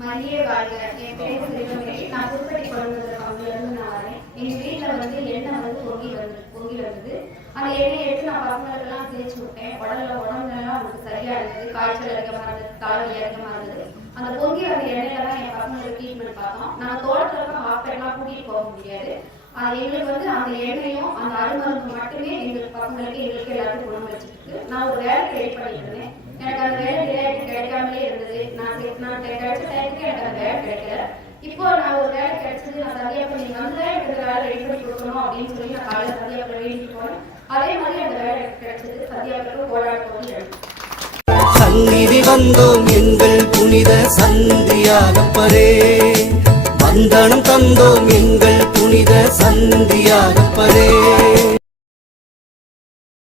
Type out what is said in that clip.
மரியே வாழ்க. என் பேர் செல்வமணி. நான் புதுப்பட்டி குழந்தை பங்குலேருந்து நான் வரேன். எங்கள் வீட்டில் எண்ணெய் பொங்கி வந்தது. அந்த எண்ணெயை எடுத்து நான் பசங்களுக்கெல்லாம் தேய்ச்சி விட்டேன். உடம்புலாம் அவங்களுக்கு சரியா இருந்தது. காய்ச்சல் அதிகமாக இருந்தது, தலைவலி அதிகமாக இருந்தது. அந்த பொங்கி வந்த எண்ணெயில தான் என் பசங்களுக்கு ட்ரீட்மெண்ட் பார்த்தோம். நாங்கள் தோட்டத்தில் ஹாஸ்பிட்டலாம் கூட்டிகிட்டு போக முடியாது. எங்களுக்கு அந்த எண்ணெயும் அந்த அருமருந்து மட்டுமே எங்களுக்கு பசங்களுக்கு எல்லாருக்கும் குணம் வச்சுருக்கு. நான் ஒரு வேலை ரெடி பண்ணிட்டு இருந்தேன். எனக்கு அந்த வேலை கிடைக்காமலே இருந்தது. நான் கிடைச்ச டைமுக்கு எனக்கு அந்த வேலை கிடைக்கல. இப்போ நான் ஒரு வேலை கிடைச்சது. நான் சந்தியாப்பா நீங்க வந்து எனக்கு இந்த வேலை ரெடி பண்ணி கொடுக்கணும் அப்படின்னு சொல்லி நான் காலையில் சந்தியாப்பா வேண்டிட்டு போனேன். அதே மாதிரி அந்த வேலை கிடைச்சது. சந்தியாப்பாவுக்கு போராட போய் சந்நிதி வந்தோம் எங்கள் புனித சந்தியாகப்பரே, வந்தனம் தந்தோம் எங்கள் புனித சந்தியாகப்பரே.